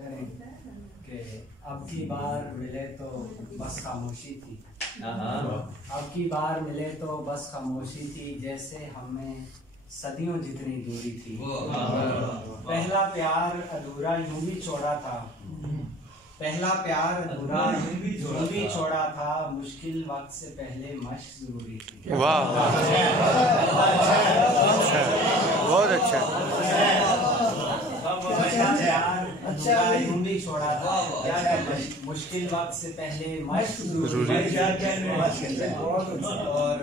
कि अब की बार मिले तो बस खामोशी थी, अब की बार मिले तो बस खामोशी थी, जैसे हमें सदियों जितनी दूरी थी। पहला प्यार अधूरा यूं भी छोड़ा था, पहला प्यार अधूरा यूं भी छोड़ा था, मुश्किल वक्त से पहले मश्क जरूरी थी। वाह, बहुत अच्छा। यूं भी छोड़ा था, मुश्किल वक्त से पहले मश्क जरूरी थी। और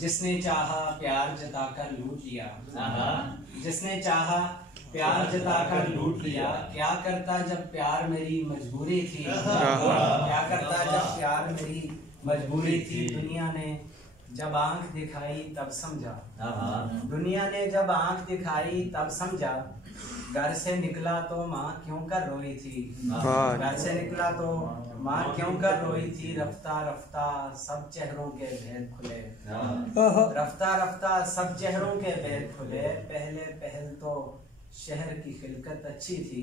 जिसने चाहा प्यार जताकर लूट लिया, जिसने चाहा प्यार जताकर लूट लिया, क्या करता जब प्यार मेरी मजबूरी थी, क्या करता जब प्यार मेरी मजबूरी थी। दुनिया ने जब आंख दिखाई तब समझा, दुनिया ने जब आंख दिखाई तब समझा, घर से निकला तो माँ क्यों कर रोई थी, घर से निकला तो माँ क्यों कर रोई थी। रफ्ता रफ्ता सब चेहरों के भेद खुले, रफ्ता रफ्ता सब चेहरों के भेद खुले, पहले पहल तो शहर की खिलकत अच्छी थी,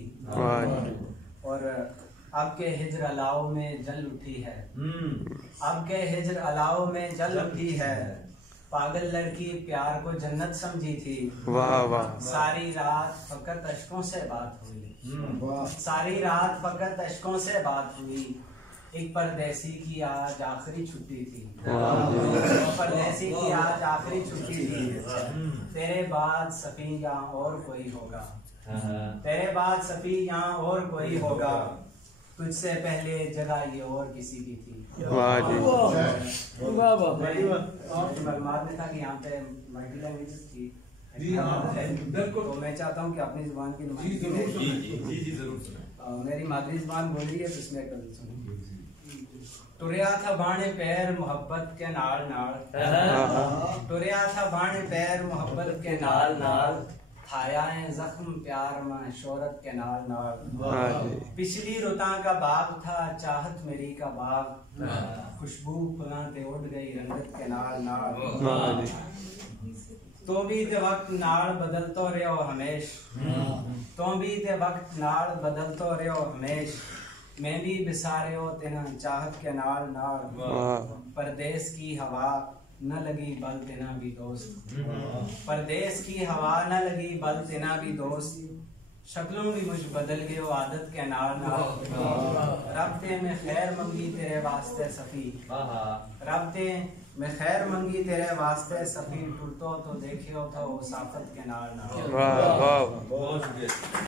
और अब के हिजर अलाव में जल उठी है, अब के हिजर अलाव में जल उठी है। पागल लड़की प्यार को जन्नत समझी थी, वाह वाह। सारी रात फकत अश्कों से बात हुई, सारी रात फकत अश्कों से बात हुई। एक परदेसी की आज आखिरी छुट्टी थी, परदेसी की आज आखिरी छुट्टी थी। तेरे बाद सफी यहाँ और कोई होगा, तेरे बाद सफी यहाँ और कोई होगा, तुझसे पहले जगह ये और किसी की थी। वाह जी, मालूम था कि यहाँ पे मल्टी लैंग्वेज की, तो मैं चाहता हूँ कि अपनी जुबान की नुमाइंदगी मेरी मादरी जुबान बोल रही है, जिसमें कल सुनो। टुरिया था बाणे पैर मोहब्बत के नाल नाल, टुरिया था बाणे पैर मोहब्बत के नाल नाल, थाया है जख्म प्यार में शोहरत के नाल नाल। पिछली रुता का बाग था चाहत मेरी का बाग, खुशबू फुलां ते उड़ गई रंगत के नाल नाल। तो भी ते वक्त नाल बदलतो रहो हमेश, तो भी ते वक्त नाल बदलतो रहो हमेश, मैं भी बिसारे हो तेना चाहत के नाल नाल। परदेश की हवा न लगी बल तेना भी दोस्त, परदेश की हवा न लगी बल तेना भी दोस्त, शक्लों भी मुझ बदल गए आदत के नाल नाल। रब्ते में खैर मंगी तेरे वास्ते सफी, रब्ते में खैर मंगी तेरे वास्ते सफी, टूटो तो देखियो तो साफत के नाल नाल।